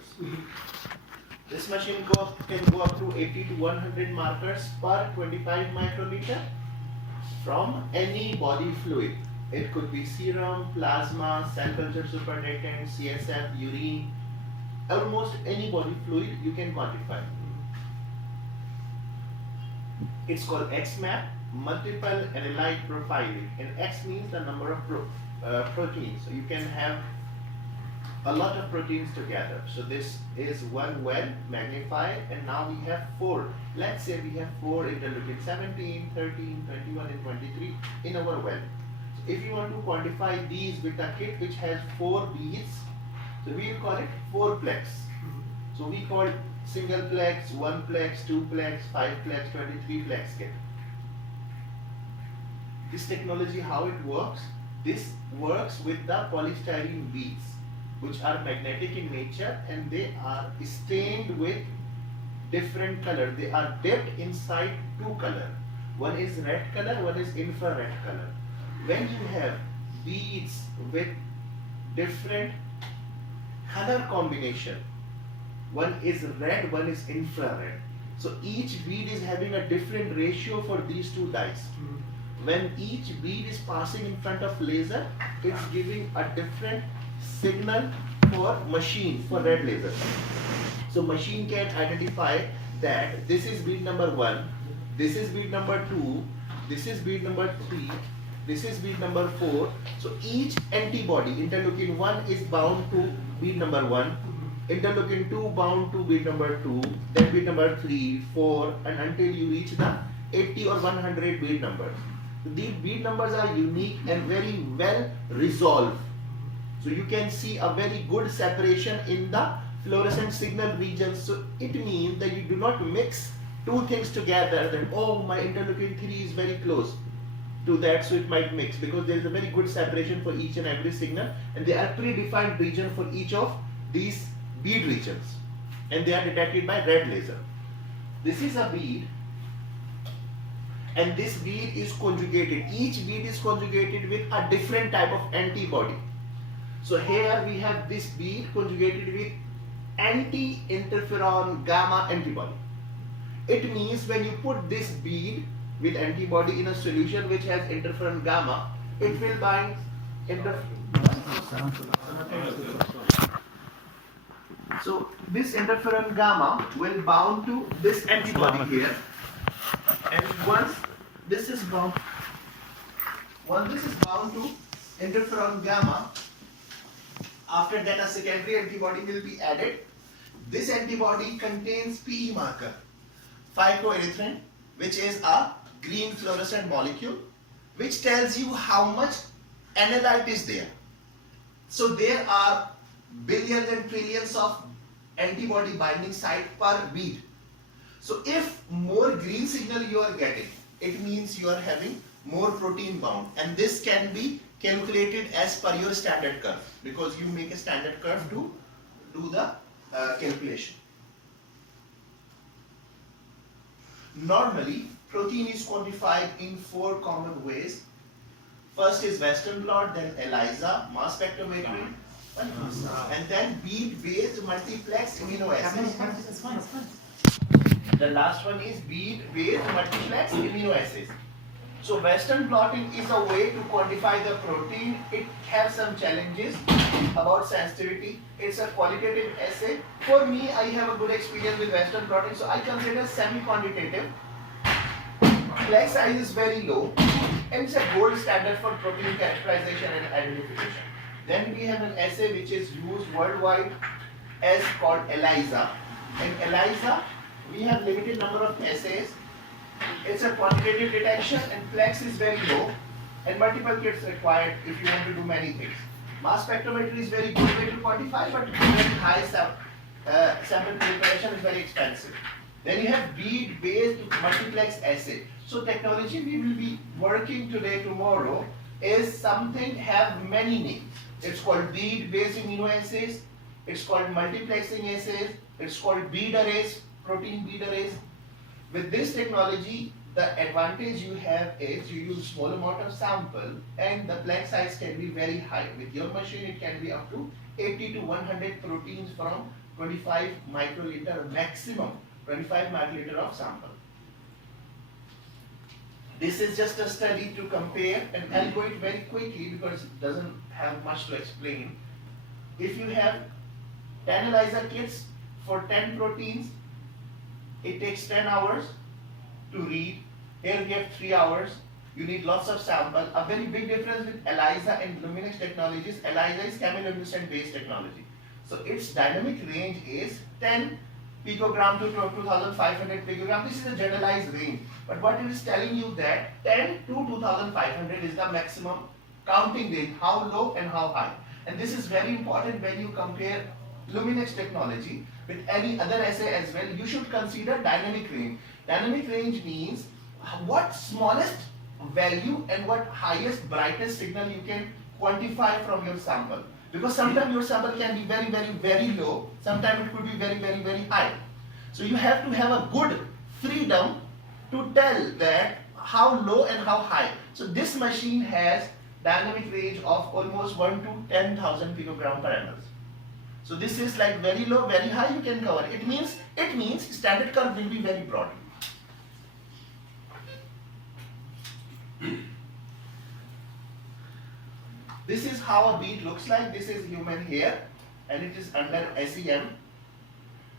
markers. This machine can go up to 80 to 100 markers per 25 microliter from any body fluid. It could be serum, plasma, cell culture supernatant, CSF, urine, almost any body fluid you can quantify. It's called XMAP, multiple analyte profiling, and X means the number of proteins. So you can have a lot of proteins together. So this is one well magnified, and now we have 4. Let's say we have 4 interleukin 17, 13, 21 and 23 in our well. So if you want to quantify these with a kit which has 4 beads, so we will call it 4-plex. So we call it single plex, 1-plex, 2-plex, 5-plex, 23-plex kit. This technology, how it works? This works with the polystyrene beads, which are magnetic in nature, and they are stained with different color. They are dipped inside 2 color. One is red color, one is infrared color. When you have beads with different color combination, one is red, one is infrared. So each bead is having a different ratio for these 2 dyes. When each bead is passing in front of laser, it's giving a different signal for machine, for red laser. So machine can identify that this is bead number 1, this is bead number 2, this is bead number 3, this is bead number 4. So each antibody, interleukin 1 is bound to bead number 1, interleukin 2 bound to bead number 2, then bead number 3, 4, and until you reach the 80 or 100 bead numbers. These bead numbers are unique and very well resolved. So you can see a very good separation in the fluorescent signal regions. So it means that you do not mix 2 things together, that oh, my interleukin 3 is very close to that, so it might mix, because there is a very good separation for each and every signal, and there are predefined region for each of these bead regions, and they are detected by red laser. This is a bead, and this bead is conjugated. Each bead is conjugated with a different type of antibody. So here we have this bead conjugated with anti-interferon gamma antibody. It means when you put this bead with antibody in a solution which has interferon gamma, it will bind So this interferon gamma will bound to this antibody here, and once this is bound to interferon gamma, after that a secondary antibody will be added. This antibody contains PE marker, phycoerythrin, which is a green fluorescent molecule, which tells you how much analyte is there. So there are billions and trillions of antibody binding site per bead. So if more green signal you are getting, it means you are having more protein bound, and this can be calculated as per your standard curve, because you make a standard curve to do the calculation. Normally, protein is quantified in 4 common ways. First is Western blot, then ELISA, mass spectrometry, and then bead-based multiplex immunoassays. The last one is bead-based multiplex immunoassays. So Western blotting is a way to quantify the protein. It has some challenges about sensitivity. It's a qualitative assay. For me, I have a good experience with Western blotting, so I consider semi-quantitative. Plex size is very low, and it's a gold standard for protein characterization and identification. Then we have an assay which is used worldwide as called ELISA. In ELISA, we have limited number of assays. It's a quantitative detection, and plex is very low, and multiple kits required if you want to do many things. Mass spectrometry is very good way to quantify, but very high sample preparation is very expensive. Then you have bead-based multiplex assay. So technology we will be working today, tomorrow, is something have many names. It's called bead-based immunoassays. It's called multiplexing assays. It's called bead arrays, protein bead arrays. With this technology, the advantage you have is you use small amount of sample and the plaque size can be very high. With your machine it can be up to 80 to 100 proteins from 25 microliter maximum, 25 microliter of sample. This is just a study to compare, and I'll go it very quickly because it doesn't have much to explain. If you have 10 ELISA kits for 10 proteins, it takes 10 hours to read. Here we have 3 hours. You need lots of sample. A very big difference with ELISA and Luminex technologies. ELISA is chemiluminescent based technology. So its dynamic range is 10 picogram to 2500 picogram. This is a generalized range. But what it is telling you that 10 to 2500 is the maximum counting range, how low and how high. And this is very important when you compare Luminex technology with any other assay as well. You should consider dynamic range. Dynamic range means what smallest value and what highest brightest signal you can quantify from your sample. Because sometimes your sample can be very low, sometimes it could be very high. So you have to have a good freedom to tell that how low and how high. So this machine has dynamic range of almost 1 to 10,000 picogram per ml. So this is like very low, very high you can cover. It means standard curve will be very broad. This is how a bead looks like. This is human hair and it is under SEM.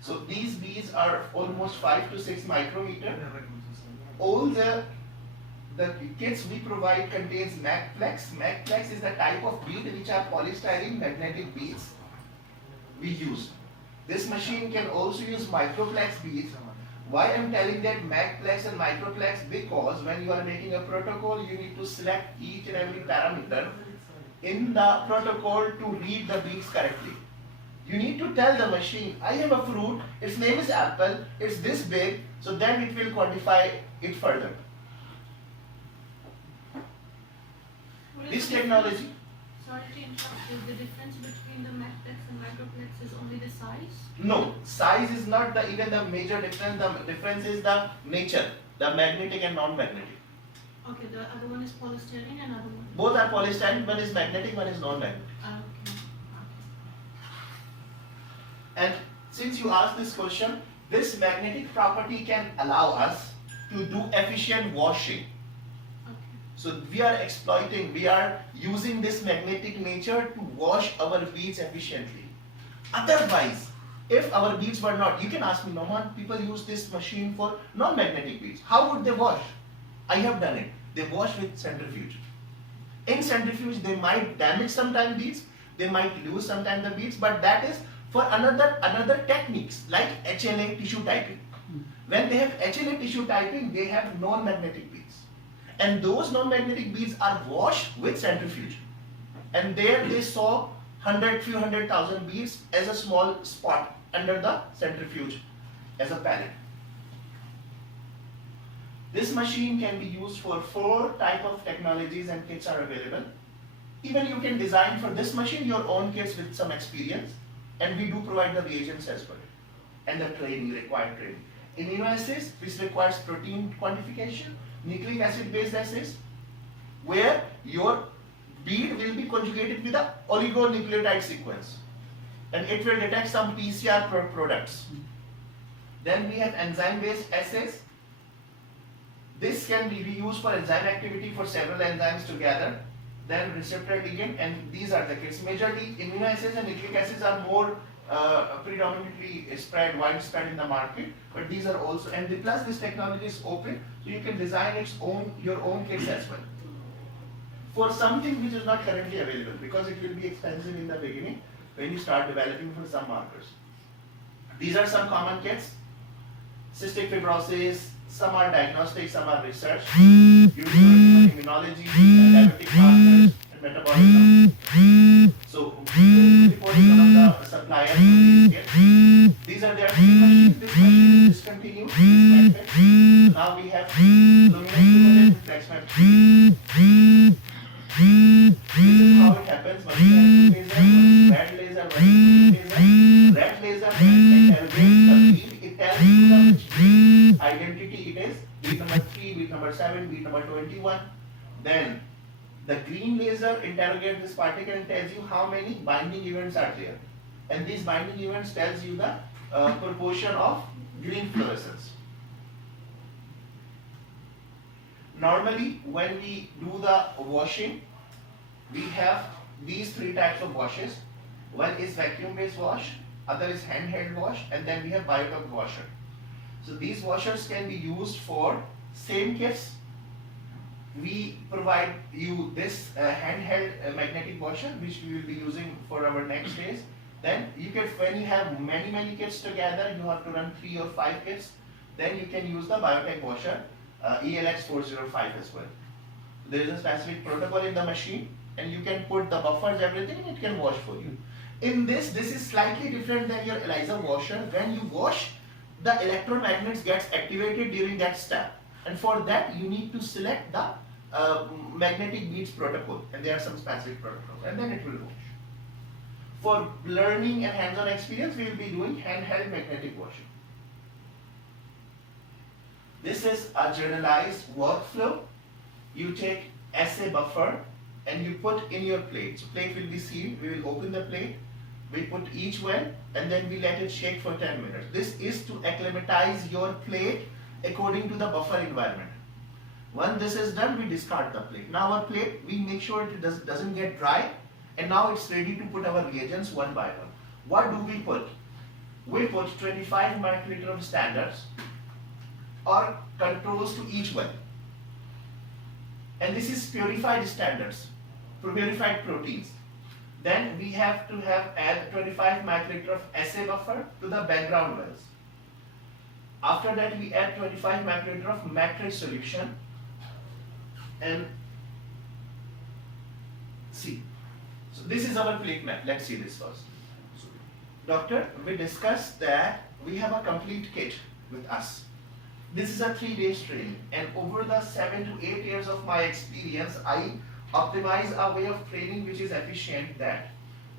So these beads are almost 5 to 6 micrometer. All the kits we provide contains MagFlex. MagFlex is the type of bead which are polystyrene magnetic beads we use. This machine can also use microplex beads. Why I am telling that MagFlex and microplex? Because when you are making a protocol, you need to select each and every parameter in the protocol to read the beads correctly. You need to tell the machine, I have a fruit, its name is apple, it's this big, so then it will quantify it further. This technology. Sorry to interrupt. Is the difference between the MagFlex and microplex is only the size? No, size is not even the major difference. The difference is the nature, the magnetic and non-magnetic. Okay, the other one is polystyrene and other one? Both are polystyrene, one is magnetic, one is non-magnetic. Okay. And since you asked this question, this magnetic property can allow us to do efficient washing. So we are using this magnetic nature to wash our beads efficiently. Otherwise, if our beads were not, you can ask me, Noman, people use this machine for non-magnetic beads. How would they wash? I have done it. They wash with centrifuge. In centrifuge, they might damage sometimes beads, they might lose sometimes the beads, but that is for another techniques like HLA tissue typing. When they have HLA tissue typing, they have non-magnetic beads. And those non-magnetic beads are washed with centrifuge. And there they saw few hundred thousand beads as a small spot under the centrifuge as a pallet. This machine can be used for 4 type of technologies and kits are available. Even you can design for this machine your own kits with some experience, and we do provide the reagents as well and the required training. Immunoassays, which requires protein quantification, nucleic acid based assays, where your bead will be conjugated with a oligonucleotide sequence and it will detect some PCR products. Then we have enzyme based assays. This can be reused for enzyme activity for several enzymes together. Then receptor ligand, and these are the kits. Majorly immunoassays and nucleic acids are more predominantly widespread in the market, but these are also, and plus this technology is open, so you can design your own kits as well for something which is not currently available, because it will be expensive in the beginning when you start developing for some markers. These are some common kits. Cystic fibrosis, some are diagnostic, some are research. Immunology, diabetic markers, and metabolism. So, report is one of the suppliers for these kits. These are their machines. This machine is discontinued. This method. Now we have Luminex Flex method. This is how it happens. One is red laser, one is red laser, one is green laser. Red laser interrogates the bead. It tells you which bead identity it is. Bead number 3, bead number 7, bead number 21. Then the green laser interrogates this particle and tells you how many binding events are there. And these binding events tells you the proportion of green fluorescence. Normally, when we do the washing, we have these 3 types of washes. One is vacuum-based wash, other is handheld wash, and then we have biotop washer. So these washers can be used for same kits. We provide you this handheld magnetic washer, which we will be using for our next days. Then you can, when you have many kits together, you have to run 3 or 5 kits. Then you can use the biotech washer, ELX 405 as well. There is a specific protocol in the machine, and you can put the buffers, everything, and it can wash for you. In this is slightly different than your ELISA washer. When you wash, the electromagnets gets activated during that step, and for that you need to select the magnetic beads protocol, and there are some specific protocols, and then it will wash. For learning and hands-on experience, we will be doing handheld magnetic washing. This is a generalized workflow. You take assay buffer and you put in your plate. So plate will be sealed. We will open the plate. We put each one and then we let it shake for 10 minutes. This is to acclimatize your plate according to the buffer environment. Once this is done, we discard the plate. Now our plate, we make sure it doesn't get dry, and now it's ready to put our reagents one by one. What do we put? We put 25 microliter of standards or controls to each one. And this is purified standards, purified proteins. Then we have to add 25 microliter of assay buffer to the background wells. After that, we add 25 microliter of matrix solution. And see, so this is our plate map. Let's see this first. Doctor, we discussed that we have a complete kit with us. This is a 3-day training, and over the 7 to 8 years of my experience, I optimize a way of training which is efficient, that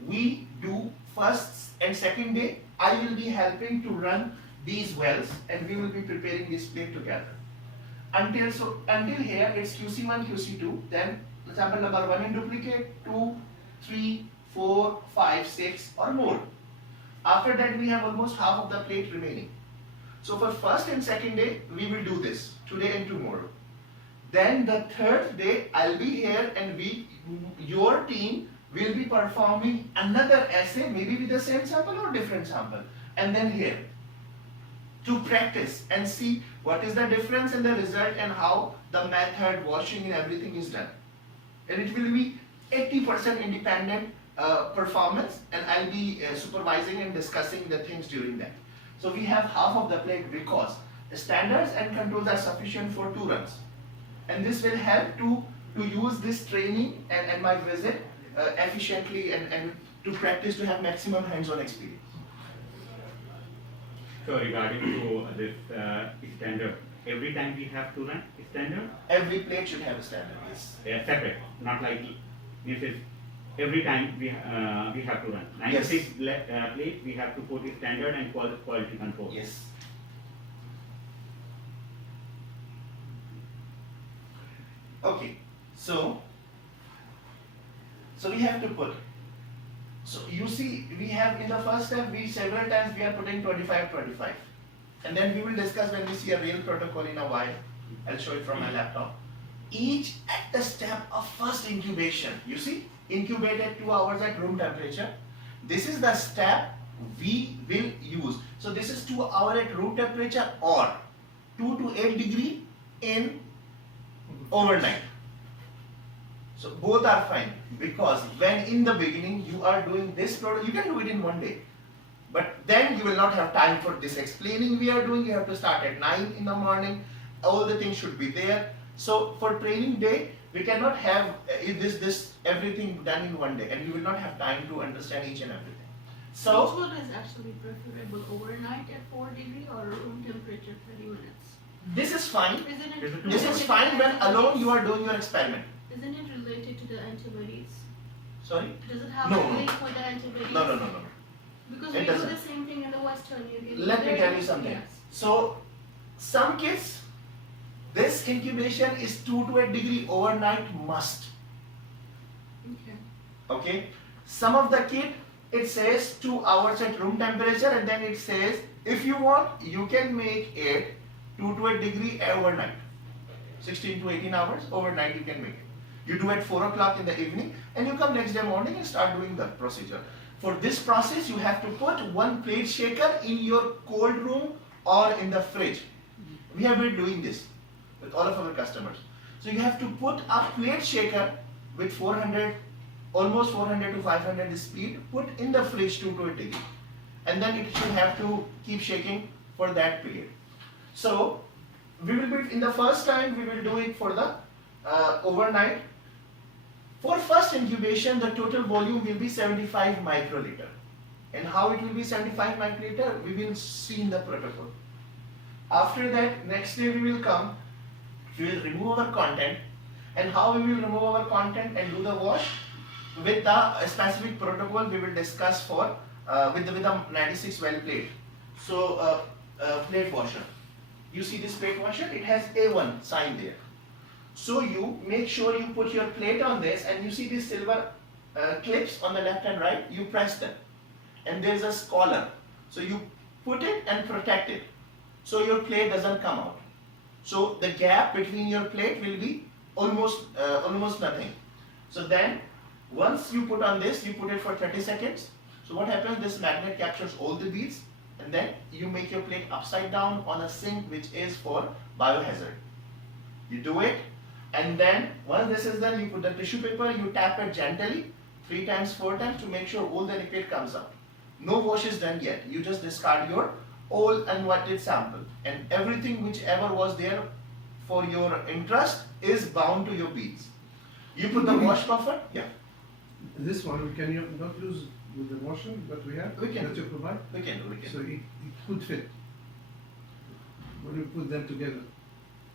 we do first and second day. I will be helping to run these wells, and we will be preparing this plate together. Until here it's QC1, QC2, then sample number 1 in duplicate, 2, 3, 4, 5, 6 or more. After that we have almost half of the plate remaining. So for first and second day we will do this today and tomorrow. Then the third day I'll be here, and your team will be performing another assay, maybe with the same sample or different sample, and then here to practice and see what is the difference in the result and how the method, washing and everything is done. And it will be 80% independent performance, and I'll be supervising and discussing the things during that. So we have half of the plate because the standards and controls are sufficient for 2 runs. And this will help to use this training and my visit efficiently and to practice to have maximum hands-on experience. So regarding to this standard, every time we have to run standard? Every plate should have a standard, yes. Separate, not like this is every time we have to run. 96 plate we have to put standard and quality control. Yes. Okay, so we have to put. So you see, we have in the first step, several times we are putting 25, and then we will discuss when we see a real protocol in a while. I'll show it from my laptop. Each at the step of first incubation, you see, incubated 2 hours at room temperature. This is the step we will use. So this is 2 hours at room temperature or 2 to 8 degree in overnight. So both are fine, because when in the beginning you are doing this product, you can do it in 1 day. But then you will not have time for this explaining we are doing. You have to start at 9 in the morning. All the things should be there. So for training day, we cannot have this everything done in 1 day, and you will not have time to understand each and everything. So which one is actually preferable, overnight at 4 degree or room temperature 30 minutes? This is fine. Isn't it This is fine when alone you are doing your experiment. Isn't it related to the antibodies? Sorry? Does it have No. a link with the antibodies? No. Because It we doesn't. do the same thing in the Western Union. Let me tell you something. Yes. So some kits This incubation is 2 to 8 degree overnight must. Okay. Okay. Some of the kit it says 2 hours at room temperature, and then it says if you want you can make it 2 to 8 degree overnight. 16 to 18 hours overnight you can make it. You do at 4 o'clock in the evening and you come next day morning and start doing the procedure. For this process you have to put one plate shaker in your cold room or in the fridge. We have been doing this with all of our customers. So you have to put a plate shaker with 400, almost 400 to 500 speed, put in the fridge 2 to 8 degree, and then it should have to keep shaking for that period. So we will be, in the first time we will do it for the overnight. For first incubation the total volume will be 75 microliter. And how it will be 75 microliter we will see in the protocol. After that, next day we will come, we will remove our content, and how we will remove our content and do the wash with the specific protocol we will discuss for with the 96 well plate. So plate washer, you see this plate washer, it has A1 sign there. So you make sure you put your plate on this, and you see these silver clips on the left and right, you press them, and there is a collar, so you put it and protect it, so your plate doesn't come out. So the gap between your plate will be almost nothing. So then once you put on this, you put it for 30 seconds. So what happens, this magnet captures all the beads, and then you make your plate upside down on a sink which is for biohazard. You do it, and then once this is done, you put the tissue paper, you tap it gently 3 times, 4 times to make sure all the liquid comes out. No wash is done yet, you just discard your all unwanted sample, and everything whichever was there for your interest is bound to your beads. You put the wash buffer, yeah. This one we can not use with the washing, but we have We can. that you provide. We can. So it could fit when you put them together.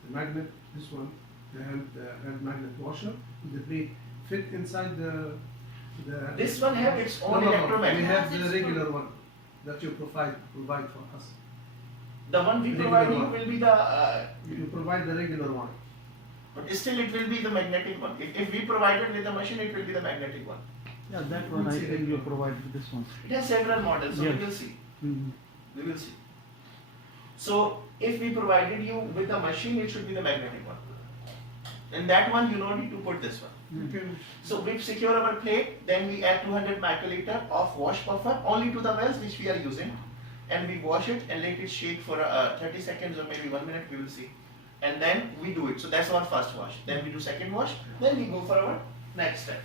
The magnet, this one, the hand magnet washer, the plate fit inside the. This one have its own We electromagnet. have the regular one that you provide for us. The one we Regular provide you one. will be the, You provide the regular one. but still it will be the magnetic one. If we provide it with the machine, it will be the magnetic one. Yeah, that one I think you provided this one. It has several models, so Yes. we will see. Mhm. We will see. So if we provided you with the machine, it should be the magnetic one. In that one, you don't need to put this one. You can So we secure our plate, then we add 200 microliter of wash buffer only to the wells which we are using, and we wash it and let it shake for 30 seconds or maybe 1 minute, we will see. And then we do it. So that's our first wash. Then we do second wash, then we go for our next step.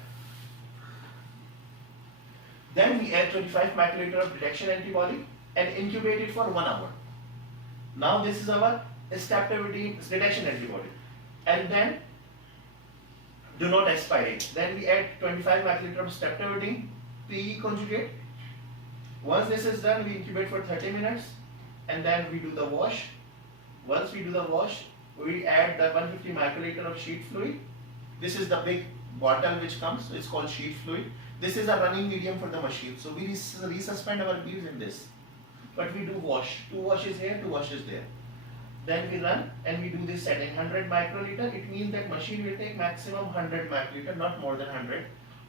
Then we add 25 microliter of detection antibody and incubate it for 1 hour. Now this is our staptivity detection antibody. And then do not expire it. Then we add 25 microliter of staptivity PE conjugate. Once this is done, we incubate for 30 minutes, and then we do the wash. Once we do the wash, we add the 150 microliter of sheet fluid. This is the big bottle which comes, it's called sheet fluid. This is a running medium for the machine. So we resuspend our beads in this. But we do wash. 2 washes here, 2 washes there. Then we run and we do this setting 100 microliter. It means that machine will take maximum 100 microliter, not more than 100.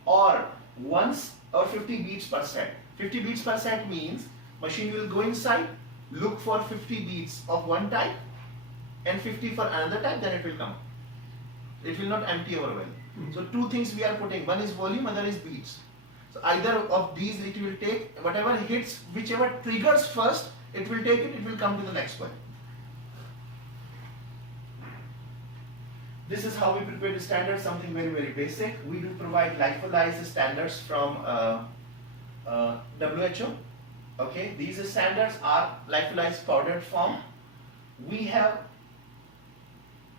Or once or 50 beads per set. 50 beads per set means machine will go inside, look for 50 beads of one type and 50 for another type, then it will come. It will not empty our well. So 2 things we are putting, one is volume, other is beads. So either of these it will take, whatever hits, whichever triggers first, it will take it will come to the next one. This is how we prepare the standards, something very, very basic. We do provide lyophilized standards from WHO. Okay, these standards are lyophilized powdered form. We have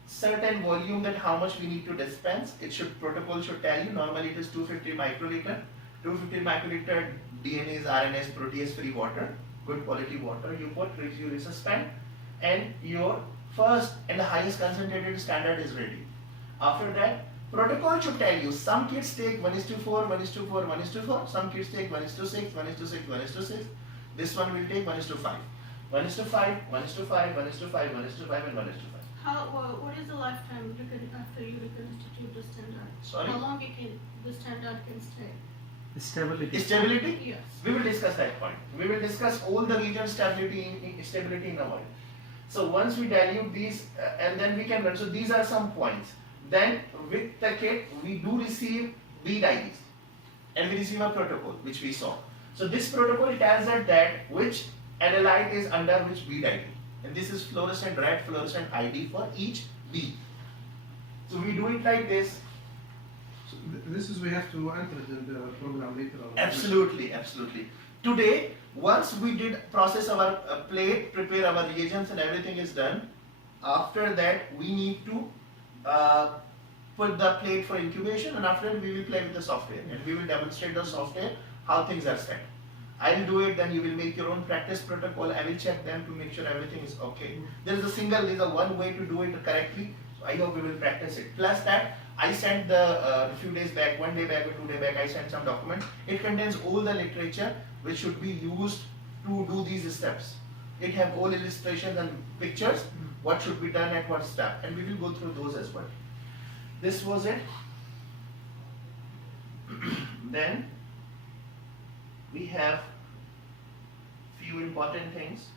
certain volume that how much we need to dispense. Protocol should tell you. Normally it is 250 microliter. 250 microliter DNase, RNase, protease free water, good quality water. You put, you resuspend, and your first and the highest concentrated standard is ready. After that, protocol should tell you some kids take 1:4, 1:4, 1:4. Some kids take 1:6, 1:6, 1:6. This one will take 1:5, 1:5, 1:5, 1:5, 1:5, and 1:5. What is the lifetime after you reconstitute the standard? Sorry? How long the standard can stay? Stability. Stability? Yes. We will discuss that point. We will discuss all the region stability in a while. So once we dilute these and then we can run. So these are some points. Then with the kit we do receive bead IDs and we receive a protocol which we saw. So this protocol tells us that which analyte is under which bead ID. And this is fluorescent red fluorescent ID for each bead. So we do it like this. So this is we have to enter it in the program later on. Absolutely, absolutely. Today, once we did process our plate, prepare our reagents and everything is done, after that we need to put the plate for incubation, and after that we will play with the software and we will demonstrate the software how things are set. I will do it, then you will make your own practice protocol. I will check them to make sure everything is okay. There is a one way to do it correctly. So I hope we will practice it. Plus that, I sent the few days back, 1 day back or 2 days back, I sent some document. It contains all the literature which should be used to do these steps. It have all illustrations and pictures, what should be done at what step, and we will go through those as well. This was it. Then we have few important things.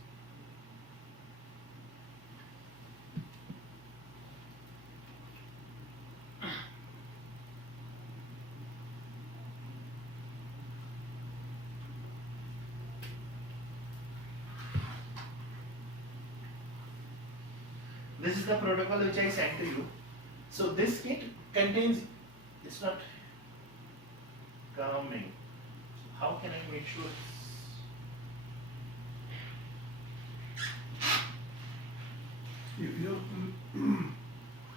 This is the protocol which I sent to you. So this kit contains, it's not coming. So how can I make sure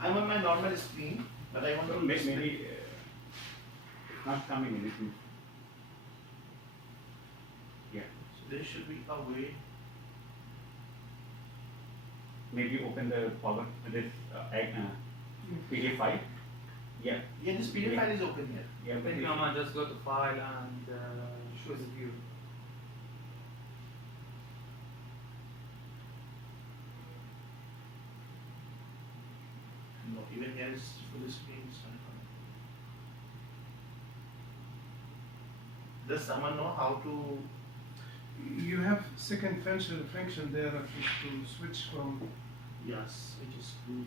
I'm on my normal screen, but I want to Maybe it's not coming in. Yeah. So there should be a way. Maybe open the power this PDF file. Yeah. Yeah, this PDF file is open here. Yeah. I think Mama just go to file and show the view. No, even here is full screen. It's not coming. Does someone know how to? You have second function there to switch from. Yes, it is good.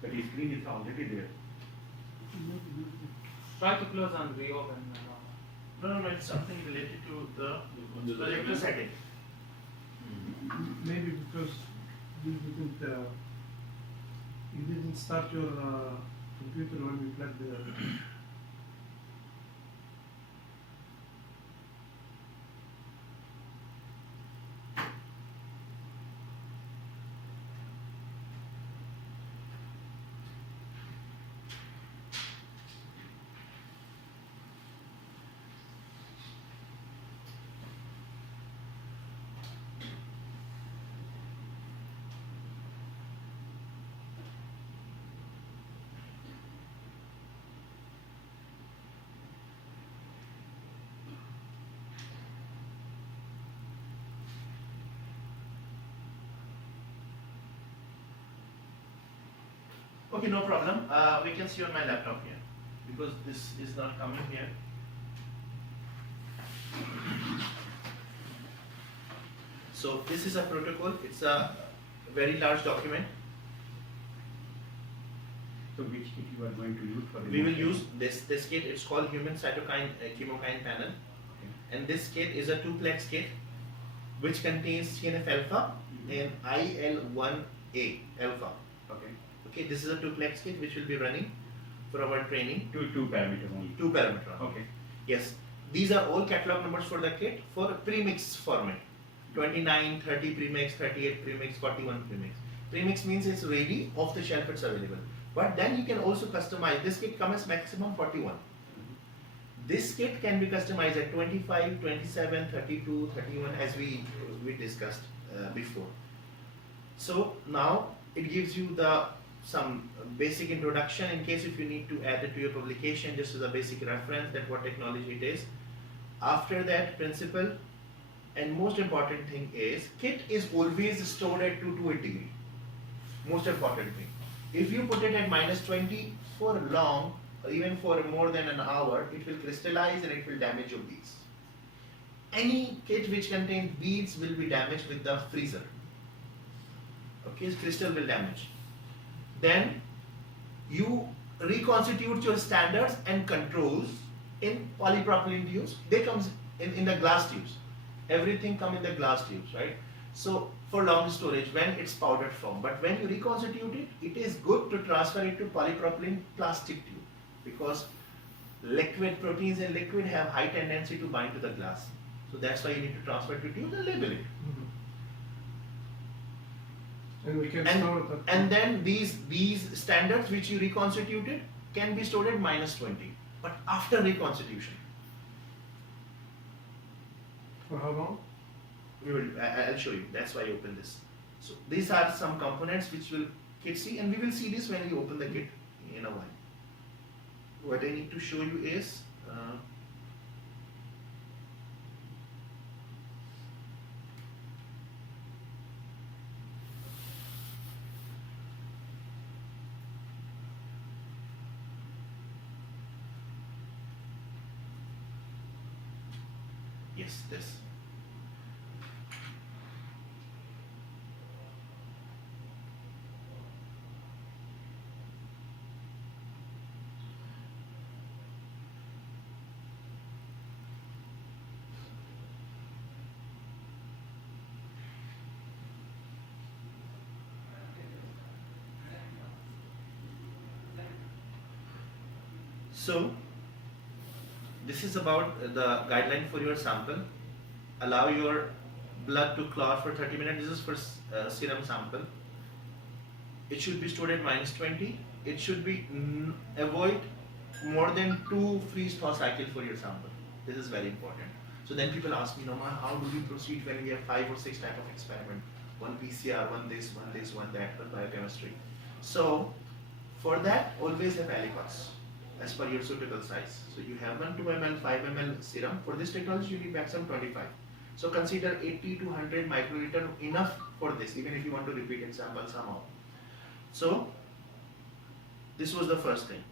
But the screen is already there. Try to close and reopen. No, it's something related to the projector setting. Maybe because you didn't start your computer when you plugged the. Okay, no problem. We can see on my laptop here because this is not coming here. So this is a protocol. It's a very large document. So which kit you are going to use for the? We will use this kit. It's called human cytokine chemokine panel, and this kit is a 2-plex kit which contains TNF alpha and IL-1A alpha. Okay. Okay, this is a 2-plex kit which will be running for our training. Two parameters only. 2 parameter. Okay. Yes, these are all catalog numbers for the kit for premix format. 29, 30 premix, 38 premix, 41 premix. Premix means it's ready, off the shelf it's available. But then you can also customize. This kit comes maximum 41. This kit can be customized at 25, 27, 32, 31 as we discussed before. So now it gives you some basic introduction in case if you need to add it to your publication just as a basic reference that what technology it is. After that principle, And most important thing is, kit is always stored at 2 to 8 degree. Most important thing. If you put it at -20 for long, or even for more than an hour, it will crystallize and it will damage your beads. Any kit which contains beads will be damaged with the freezer. Okay, crystal will damage. Then you reconstitute your standards and controls in polypropylene tubes. They come in the glass tubes. Everything come in the glass tubes, right? So for long storage when it's powdered form. But when you reconstitute it, it is good to transfer it to polypropylene plastic tube, because liquid proteins in liquid have high tendency to bind to the glass. So that's why you need to transfer it to tube and label it. And we can store it up to- And then these standards which you reconstituted can be stored at -20, but after reconstitution. For how long? I'll show you. That's why I open this. So these are some components which will kit see, and we will see this when we open the kit in a while. What I need to show you is yes, this. So this is about the guideline for your sample. Allow your blood to clot for 30 minutes. This is for serum sample. It should be stored at -20. It should be avoid more than 2 freeze thaw cycles for your sample. This is very important. So then people ask me, Noman, how do we proceed when we have 5 or 6 type of experiment? One PCR, one this, one that, one biochemistry. So for that, always have aliquots as per your suitable size. So you have 1 2 ml, 5 ml serum. For this technology, you need maximum 25. So consider 80 to 100 microliter enough for this, even if you want to repeat it sample somehow. So this was the first thing.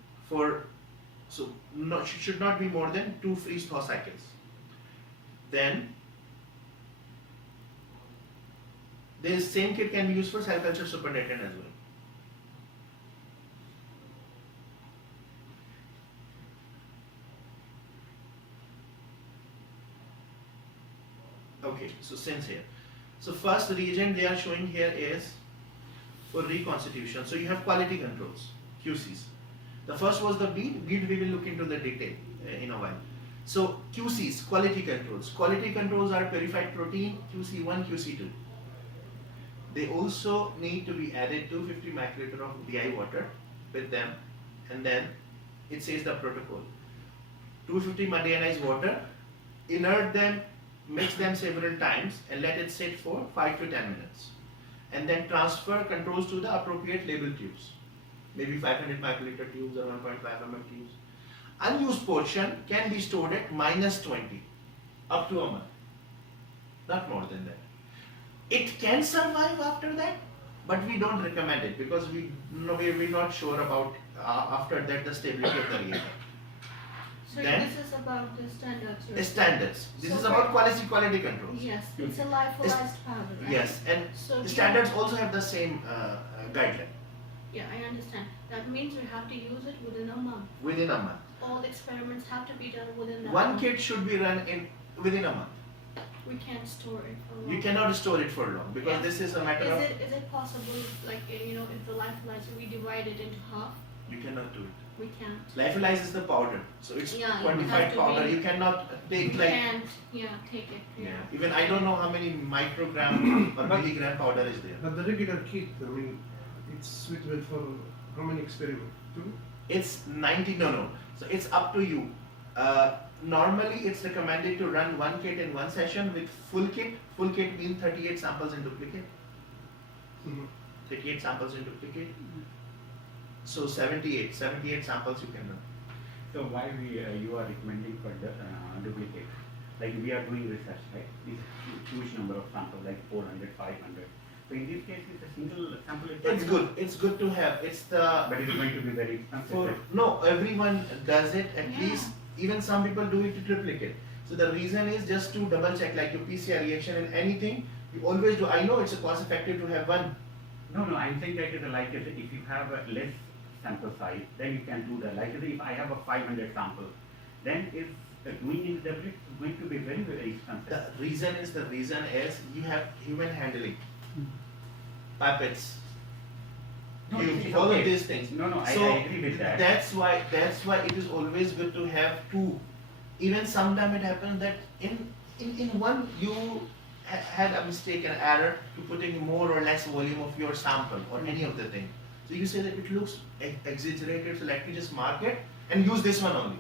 Should not be more than 2 freeze thaw cycles. Then this same kit can be used for cell culture supernatant as well. Okay, so since here. So first reagent they are showing here is for reconstitution. So you have quality controls, QCs. The first was the bead. Bead we will look into the detail in a while. So QCs, quality controls. Quality controls are purified protein, QC1, QC2. They also need to be added 250 microliter of DI water with them, and then it says the protocol. 250 deionized water, inert them, mix them several times and let it sit for 5 to 10 minutes. And then transfer controls to the appropriate label tubes. Maybe 500 microliter tubes or 1.5 ml tubes. Unused portion can be stored at -20 up to a month. Not more than that. It can survive after that, but we don't recommend it because we're not sure about after that the stability of the reagent. So Then- this is about the standards. The standards. This So is for- about quality controls. Yes, it's a lyophilized powder, right? Yes, and So the you- standards also have the same guideline Yeah, I understand. That means we have to use it within a month. within a month. All experiments have to be done within that One month. kit should be run within a month. We can't store it for long. You cannot store it for long because Yeah. this is a matter of Is it possible, like, if the lyophilizer, we divide it into half? you cannot do it. We can't. Lyophilize is the powder, so it's Yeah, you quantified have to powder. be- You cannot take We like can't, take it. yeah. Even I don't know how many microgram or But- milligram powder is there. But the regular kit, I mean, it's suitable for how many experiments? 2? It's 90. No. So it's up to you. Normally, it's recommended to run one kit in one session with full kit. Full kit means 38 samples in duplicate. Mm-hmm. 38 samples in duplicate. So 78 samples you can run. So why you are recommending for the duplicate? like we are doing research, right? It's a huge number of samples, like 400, 500. So in this case, it's a single sample. It's good. It's good to have. It's the But it is going to be very expensive. for right? no, everyone does it at Yeah. least. Even some people do it to triplicate. So the reason is just to double check, like your PCR reaction and anything. You always do. I know it's a cost effective to have one. No, I'm saying that like if you have a less sample size, then you can do that. Like if I have a 500 sample, then is doing in the doublet going to be very, very expensive. The reason is you have human handling, pipettes, No, tubes, it's all okay. of these things. No, I So agree with that. that's why it is always good to have two. Even sometimes it happens that in one you had a mistake, an error to putting more or less volume of your sample or any of the thing. So you say that it looks exaggerated, so let me just mark it and use this one only.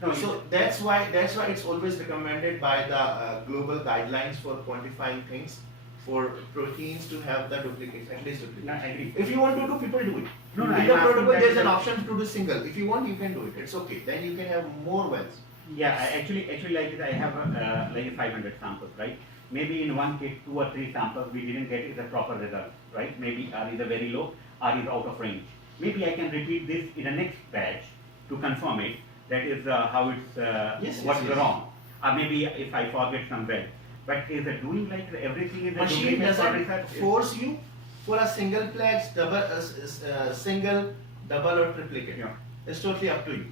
No, So that's why it's always recommended by the global guidelines for quantifying things for proteins to have the duplicates, at least duplicates. No, I agree. If you want to do, people do it. No, In I'm the asking protocol, that there's an the- option to do single. If you want, you can do it. It's okay. Then you can have more wells. Yeah, actually like I have like 500 samples, right? Maybe in one case, 2 or 3 samples we didn't get is a proper result, right? Maybe R is a very low, R is out of range. Maybe I can repeat this in the next batch to confirm it. That is how it's what's yes. wrong. Or maybe if I forget some well. But is it doing like everything is a Machine duplicate for doesn't research? force you for a single plex, single, double or triplicate. Yeah. It's totally up to you.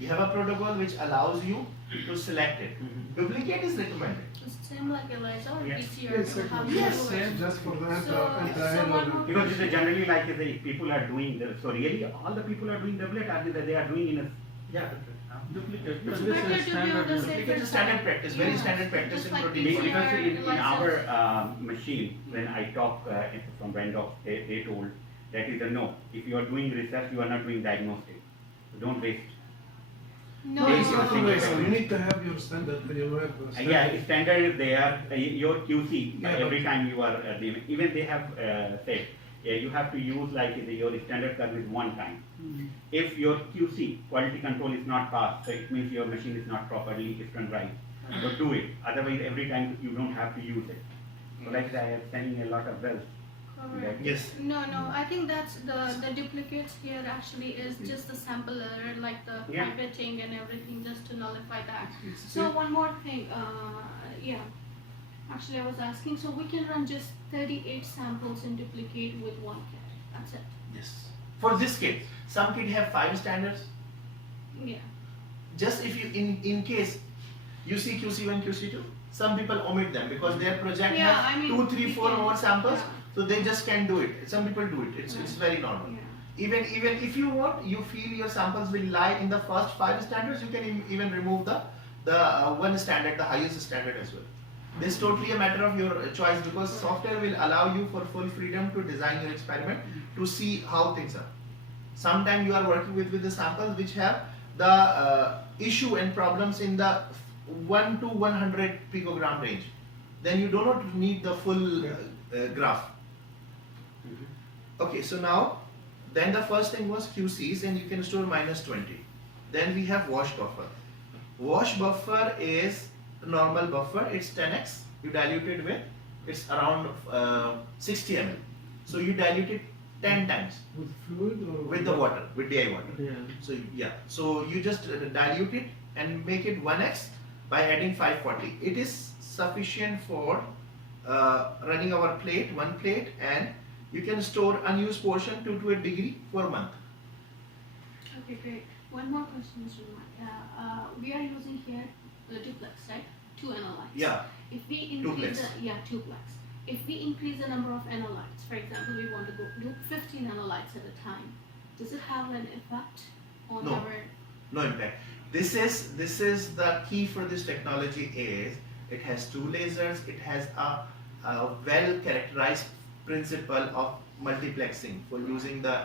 You have a protocol which allows you to select it. Mhm. Duplicate is recommended. It's same like ELISA or Yeah. PCR. Yes, so how yes, do you do it? Just for the So one anti-air. more Because it's question. generally like if people are doing so really all the people are doing doublet or they are doing in a Yeah. Duplicate. It's This better is to be on standard. the use. safer Duplicate is side. standard practice, very Yeah. standard practice Just in like protein. Because PCR, in ELISA. our machine, when I talk from vendors, they told that is a no. If you are doing research, you are not doing diagnostic. So don't waste. No. Yes, It's you not think always, about you it. need to have your standard, you have the standard. Yeah, standard is there. Your QC Yeah, every time you are even they have said you have to use like your standard curve is one time. If your QC quality control is not passed, so it means your machine is not properly standardized. So do it. Otherwise, every time you don't have to use it. So like I am sending a lot of wells. Correct. Yes. No, I think that's the duplicates here actually is just the sample error, like the Yeah. pipetting and everything, just to nullify that. It's- So one more thing, yeah. Actually, I was asking, so we can run just 38 samples in duplicate with one kit. That's it. Yes. For this kit, some kit have 5 standards. Yeah. Just if you in case you see QC1, QC2, some people omit them because their project Yeah, has I mean, 2, 3, we 4 can- more samples, yeah. so they just can't do it. Some people do it. It's very normal. Yeah. Even if you want, you feel your samples will lie in the first 5 standards, you can even remove the one standard, the highest standard as well. This is totally a matter of your choice because software will allow you for full freedom to design your experiment to see how things are. Sometimes you are working with the samples which have the issue and problems in the 1 to 100 picogram range. Then you do not need the full graph. Okay, so now, then the first thing was QCs and you can store -20. Then we have wash buffer. Wash buffer is a normal buffer, it's 10x, you dilute it with, it's around 60 ml. So you dilute it 10 times With fluid or? with the water, with DI water. Yeah. So yeah, so you just dilute it and make it 1x by adding 540. It is sufficient for running our plate, one plate, and you can store unused portion to a degree for a month. Okay, great. One more question, Mr. Umar. We are using here the duplex, right? 2 analytes. Yeah, If we Duplex. increase duplex. If we increase the number of analytes, for example, we want to go do 15 analytes at a time, does it have an effect on No. our? no impact. This is the key for this technology is it has 2 lasers, it has a well characterized principle of multiplexing for using the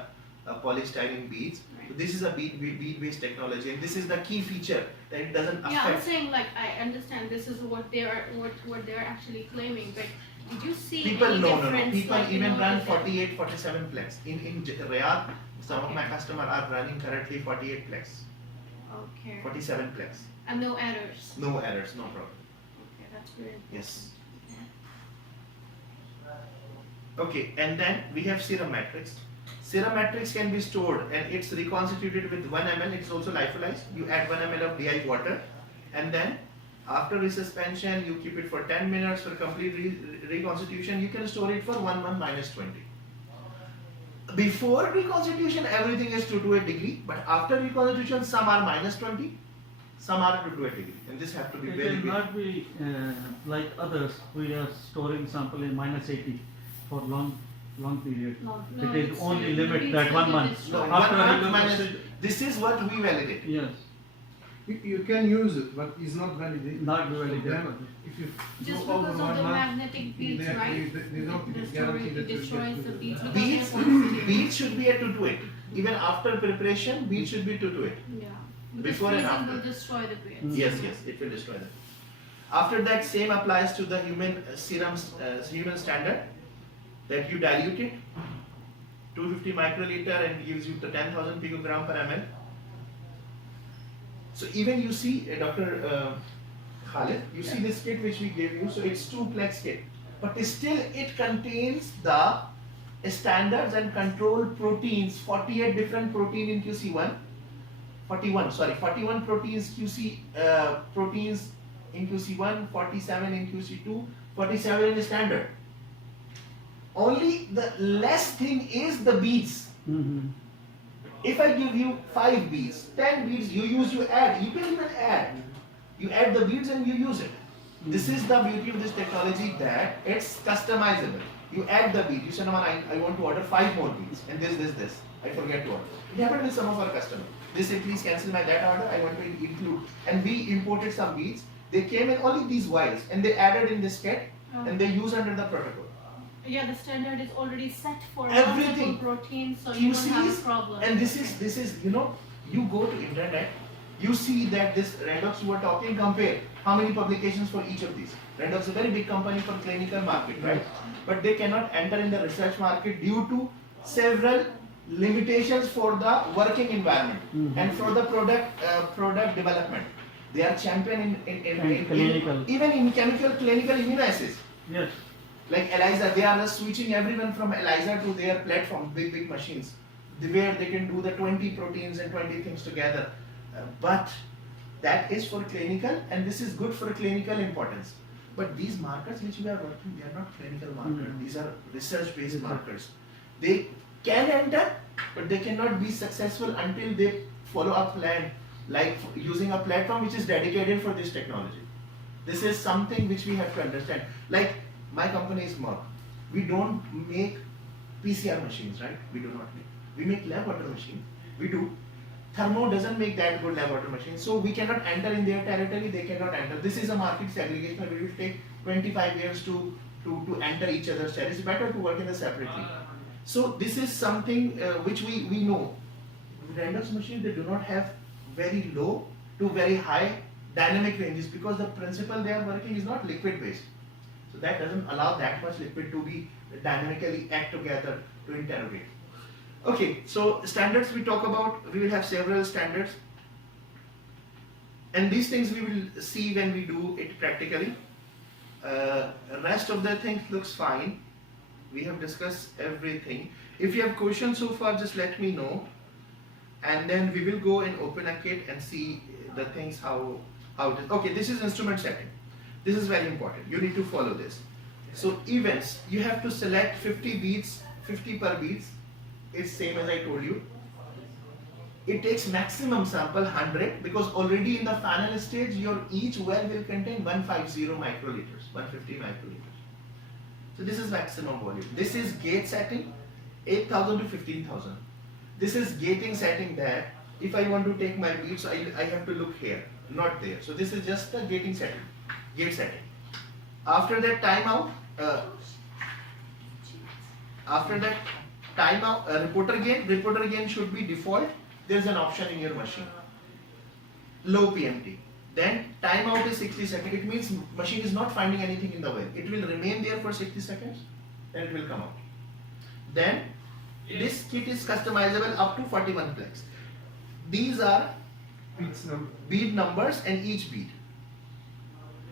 polystyrene beads. Right. So this is a bead based technology and this is the key feature that it doesn't Yeah, I'm affect. saying like I understand this is what they are what they are actually claiming, but did you see People any no. difference? People like, you even know, run with the- 48, 47 plex. In Riyadh, some of my customers are running currently 48 plex, Okay. 47 plex. And no errors. No errors, no problem. That's great. Yes. Okay, and then we have serum matrix. Serum matrix can be stored and it's reconstituted with 1 ml. It's also lyophilized. You add 1 ml of DI water, and then after resuspension, you keep it for 10 minutes for complete reconstitution. You can store it for 1 month minus 20. Before reconstitution, everything is 228°, but after reconstitution, some are minus 20, some are 228°, and this have to be It very will big. not be like others. We are storing sample in -80 for long period. No, It is it's, only the limit beads that will 1 be month. destroyed. No, After 1 month reconstitution- minus. This is what we validate. Yes, You can use it, but it's not validated. not really Then, good. if you Just go over because of 1 the month, magnetic beads, they, right? they don't The guarantee story that you'll destroys get the to beads. the Beads, Because they're beads should be at 228. Even after preparation, beads should be 228. Yeah. Before and freezing after. will destroy the beads. Yes, yes, it will destroy them. After that, same applies to the human human standard, that you dilute it 250 microliter and gives you the 10,000 picogram per ml. So even you see, Dr. Khalid, you see this kit which we gave you. So it's 2-plex kit, but still it contains the standards and control proteins, 48 different protein in QC1. 41 proteins proteins in QC1, 47 in QC2, 47 in standard. Only the less thing is the beads. Mhm. If I give you 5 beads, 10 beads, you add, you can even add. You add the beads and you use it. This is the beauty of this technology, that it's customizable. You add the bead, you say, no, I want to order 5 more beads, and this. I forget to order. It happened with some of our customers. They say, please cancel my that order, I want to include. And we imported some beads. They came in only these vials, and they added in this kit, and they use under the protocol. Yeah, the standard is already set for Everything. multiple proteins, so you don't have a QCs, problem. and this is, you go to internet, you see that this Redox you were talking, compare how many publications for each of these. Redox is a very big company for clinical market, right? But they cannot enter in the research market due to several limitations for the working environment and for the product development. They are champion in clinical. even in chemical clinical immunoassays. Yes. Like ELISA, they are just switching everyone from ELISA to their platform, big machines, where they can do the 20 proteins and 20 things together. But that is for clinical, and this is good for clinical importance. But these markers which we are working, they are not clinical markers. These are research-based markers. They can enter, but they cannot be successful until they follow a plan, like using a platform which is dedicated for this technology. This is something which we have to understand. Like, my company is Merck. We don't make PCR machines, right? We do not make. We make lab water machines. We do. Thermo doesn't make that good lab water machines. So we cannot enter in their territory, they cannot enter. This is a market segregation. It will take 25 years to enter each other's territory. It's better to work in a separately. So this is something which we know. Redox machines, they do not have very low to very high dynamic ranges, because the principle they are working is not liquid based. So that doesn't allow that much liquid to be dynamically act together to interrogate. Okay, so standards we talk about, we will have several standards. And these things we will see when we do it practically. Rest of the things looks fine. We have discussed everything. If you have questions so far, just let me know. And then we will go and open a kit and see the things how it is. Okay, this is instrument setting. This is very important. You need to follow this. So events, you have to select 50 beads, 50 per beads. It's same as I told you. It takes maximum sample 100, because already in the final stage, your each well will contain 150 microliters, 150 microliters. So this is maximum volume. This is gate setting, 8,000 to 15,000. This is gating setting, that if I want to take my beads, I have to look here, not there. So this is just the gating setting, gate setting. After that timeout, reporter gain should be default. There's an option in your machine. Low PMT. Then timeout is 60 seconds. It means machine is not finding anything in the well. It will remain there for 60 seconds, then it will come out. Then this kit is customizable up to 41 plex. These are bead numbers and each bead.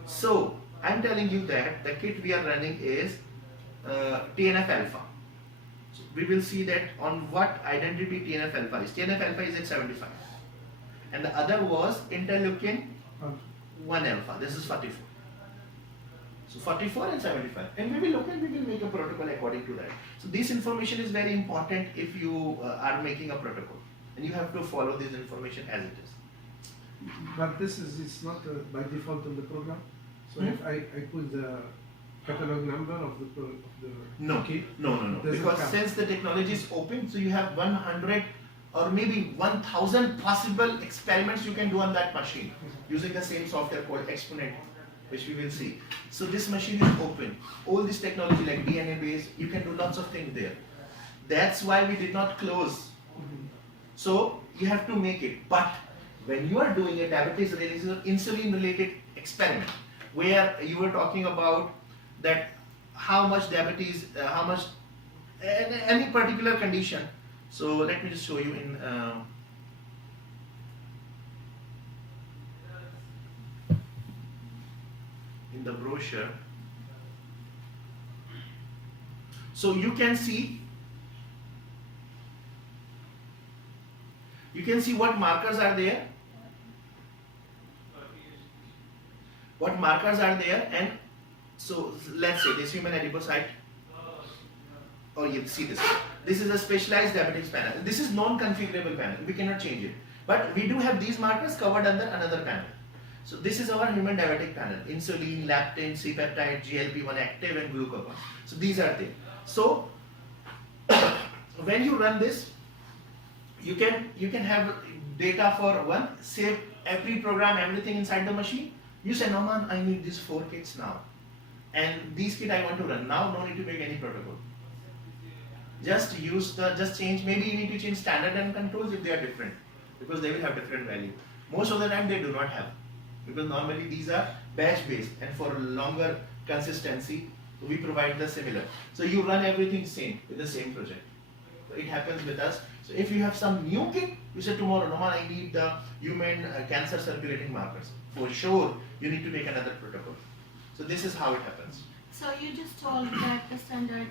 So I'm telling you that the kit we are running is TNF alpha. So we will see that on what identity TNF alpha is. TNF alpha is at 75, and the other was interleukin 1 alpha. This is 44. So 44 and 75, and we will look and we will make a protocol according to that. So this information is very important if you are making a protocol, and you have to follow this information as it is. But this is it's not by default in the program. So if I put the catalog number of the No, key, no, doesn't because count. since the technology is open, so you have 100 or maybe 1000 possible experiments you can do on that machine using the same software called Exponent, which we will see. So this machine is open. All this technology like DNA based, you can do lots of things there. That's why we did not close. So you have to make it. But when you are doing a diabetes related or insulin related experiment, where you were talking about that how much diabetes, how much any particular condition. So let me just show you in the brochure. So you can see what markers are there. What markers are there, and so let's say this human adipocyte. Oh, you see this. This is a specialized diabetics panel. This is non-configurable panel. We cannot change it. But we do have these markers covered under another panel. So this is our human diabetic panel. Insulin, leptin, C-peptide, GLP-1 active, and glucagon. So these are there. So when you run this, you can have data for one, save every program, everything inside the machine. You say, no man, I need these 4 kits now. And these kits I want to run now, no need to make any protocol. Just change, maybe you need to change standard and controls if they are different, because they will have different value. Most of the time they do not have, because normally these are batch based, and for longer consistency, we provide the similar. So you run everything same with the same project. So it happens with us. So if you have some new kit, you say tomorrow, no man, I need the human cancer circulating markers. For sure, you need to make another protocol. So this is how it happens. So you just told that the standard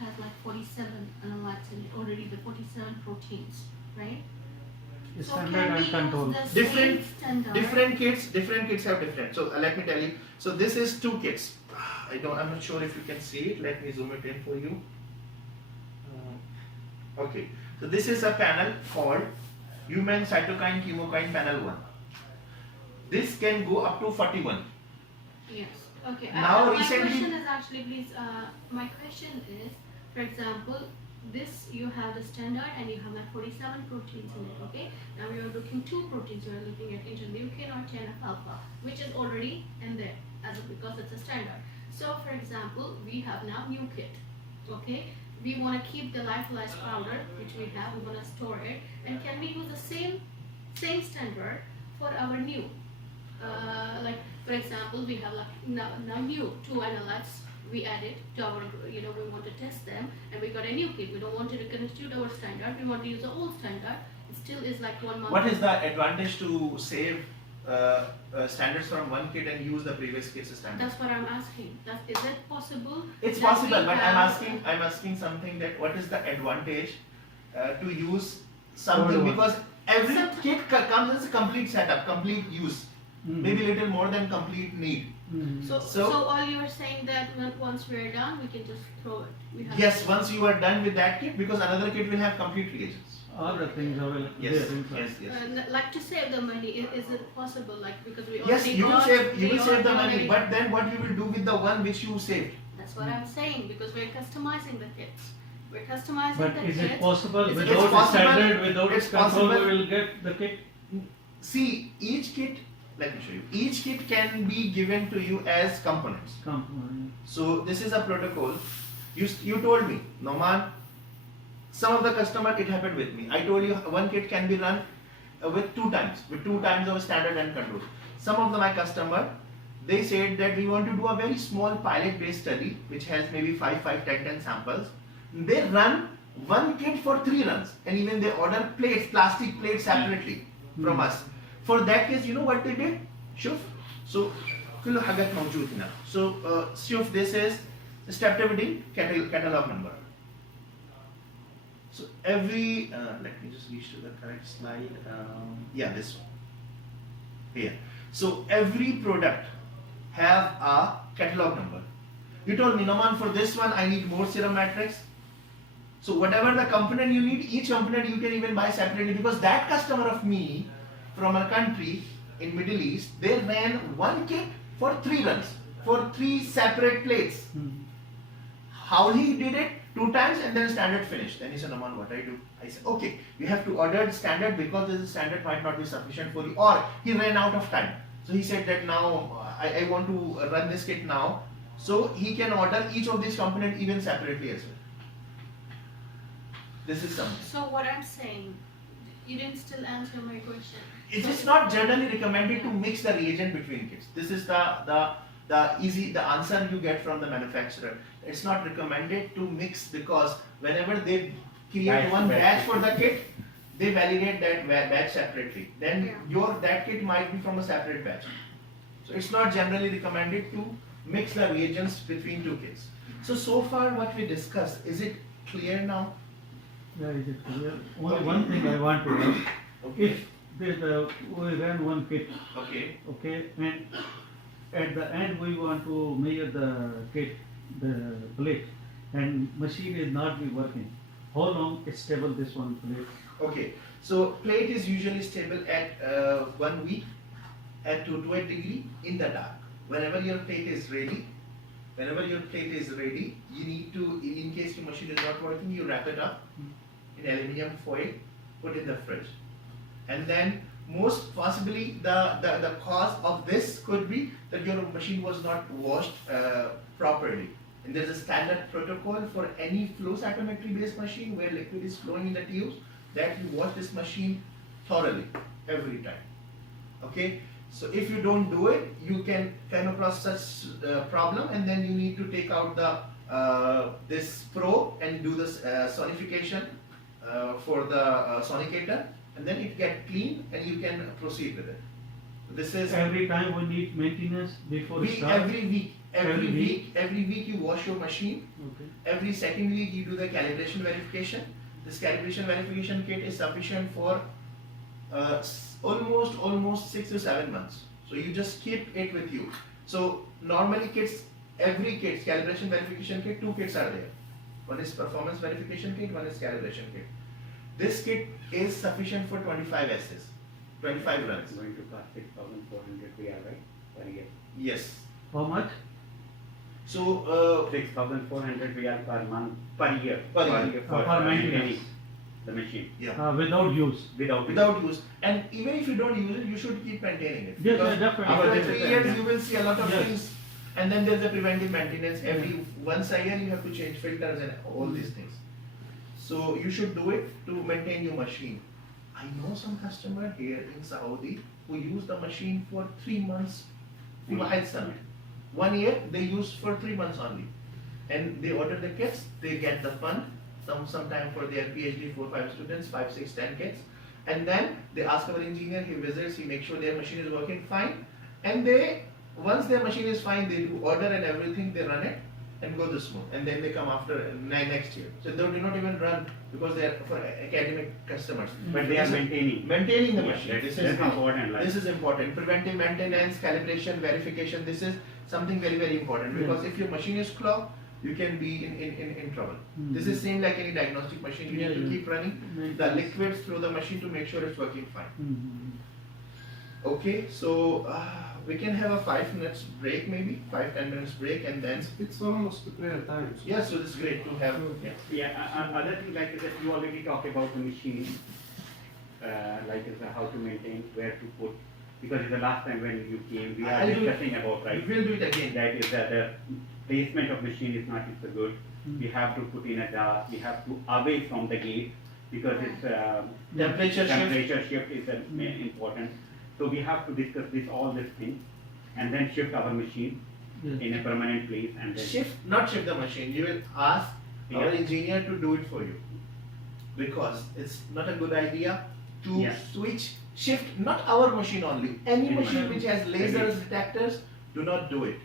has like 47 analytes in it, already the 47 proteins, right? The So standard can we and use control. the Different- same standard? Different kits have different. So let me tell you. So this is 2 kits. I'm not sure if you can see it. Let me zoom it in for you. Okay. So this is a panel called Human Cytokine Chemokine Panel 1. This can go up to 41. Yes. Okay. Now my recently- question is actually, please. My question is, for example, this you have the standard and you have like 47 proteins in it. Okay. Now we are looking 2 proteins. We are looking at interleukin or TNF alpha, which is already in there because it's a standard. So, for example, we have now new kit. Okay. We want to keep the lyophilized powder, which we have. We want to store it, and can we use the same standard for our new? Like for example, we have like now new 2 analytes we added to our, we want to test them, and we got a new kit. We don't want to reconstitute our standard. We want to use the old standard. It still is like 1 month. What is the advantage to save standards from one kit and use the previous kit's standard? That's what I'm asking. Is it possible? It's that possible, we but have- I'm asking something, that what is the advantage to use something, Old one. because every Some- kit comes as a complete setup, complete use, maybe little more than complete need. So So- all you are saying that once we're done, we can just throw it. We have Yes, once you are done with that kit, because another kit will have complete reagents. All the things are available Yes, there inside. yes. Like to save the money, is it possible? Like because we Yes, already you will got- save we the money, already- but then what you will do with the one which you saved? That's what I'm saying, because we're customizing the kits. We're customizing But the is kits. it possible It's without the possible. standard, without It's its control, possible. we will get the kit? See, each kit, let me show you. Each kit can be given to you as components. So this is a protocol. You told me, Noman, some of the customer, it happened with me. I told you one kit can be run with 2 times of standard and control. Some of my customer, they said that we want to do a very small pilot based study which has maybe 5, 10 samples. They run one kit for 3 runs, and even they order plates, plastic plates separately from us. For that case, you know what they did? Shuf. So كله حاجات موجود هنا. So شوف this is step dividing catalog number. So every let me just reach to the correct slide. Yeah, this one here. So every product have a catalog number. You told me, Naman, for this one I need more serum matrix. So whatever the component you need, each component you can even buy separately, because that customer of me from a country in Middle East, they ran one kit for 3 runs, for 3 separate plates. How he did it? 2 times and then standard finished. Then he said, Naman, what I do? I said, okay, we have to order standard because this standard might not be sufficient for you. Or he ran out of time. So he said that now I want to run this kit now. So he can order each of these components even separately as well. This is something. So what I'm saying, you didn't still answer my question. It is not generally recommended to mix the reagent between kits. This is the answer you get from the manufacturer. It's not recommended to mix, because whenever they create one batch for the kit, they validate that batch separately. Then that kit might be from a separate batch. So it's not generally recommended to mix the reagents between 2 kits. So far what we discussed, is it clear now? Yeah, it is clear. Only one thing I want to ask. Okay. If we ran one kit, Okay. okay, and at the end we want to measure the kit, the plate, and machine is not be working, how long is stable this one plate? Okay. So plate is usually stable at 1 week at 228 degree in the dark. Whenever your plate is ready, you need to, in case your machine is not working, you wrap it up in aluminium foil, put in the fridge. And then most possibly the cause of this could be that your machine was not washed properly. And there's a standard protocol for any flow cytometry based machine where liquid is flowing in the tubes, that you wash this machine thoroughly every time. Okay? So if you don't do it, you can come across such problem, and then you need to take out the this probe and do this sonification for the sonicator, and then it get clean and you can proceed with it. This is Every time we need maintenance before start? every week you wash your machine. Okay. Every second week you do the calibration verification. This calibration verification kit is sufficient for almost 6 to 7 months. So you just keep it with you. So normally every kit, calibration verification kit, 2 kits are there. One is performance verification kit, one is calibration kit. This kit is sufficient for 25 S's, 25 runs. It's going to cost 6,400 riyal, right? Per year. Yes. How much? So 6,400 riyal per month, per year. Per year. For Per maintaining maintenance. the machine. yeah. Without use? Without use, and even if you don't use it, you should keep maintaining it. Yes, Because definitely. after Because 3 it's years, you will see a lot of Yes. things, and then there's a preventive maintenance. Every once a year, you have to change filters and all these things. So you should do it to maintain your machine. I know some customer here in Saudi who use the machine for 3 months. في واحد سنة. 1 year they use for 3 months only, and they order the kits. They get the fund. Sometime for their PhD 4-5 students, 5, 6, 10 kits, and then they ask our engineer. He visits. He makes sure their machine is working fine, and once their machine is fine, they do order and everything. They run it and go to smooth, and then they come after next year. So they do not even run because they are for academic customers. But they are maintaining. Maintaining the Yeah, machine. that's- This is that's important, like- This is important. Preventive maintenance, calibration, verification. This is something very important, because if your machine is clogged, you can be in trouble. This is same like any diagnostic machine. You need to keep running the liquids through the machine to make sure it's working fine. Okay, so we can have a 5 minutes break, maybe 5-10 minutes break, and then It's almost the prayer time. So yeah. So it's great to have. Other thing like is that you already talked about the machine, like is how to maintain, where to put, because the last time when you came, we are I'll do it. discussing about, right? We'll do it again. That is that the placement of machine is not so good. We have to put in a dark, we have to away from the gate, because it's Temperature shift is important. So we have to discuss all these things, and then shift our machine in a permanent place, and then not shift the machine. You will ask our Yeah. engineer to do it for you, because it's not a good idea to Yeah. shift not our machine only, any Any machine machine. which has lasers, detectors, Do not do it.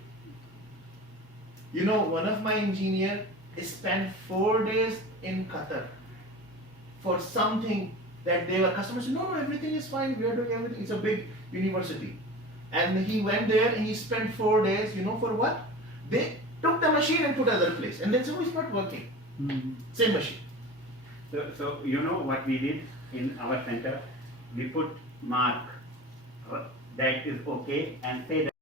You know, one of my engineer spent 4 days in Qatar for something that they were customers said, no, everything is fine, we are doing everything. It's a big university. And he went there and he spent 4 days, you know, for what? They took the machine and put other place. And then said, oh, it's not working. Same machine. So you know what we did in our center? We put mark that is okay and say that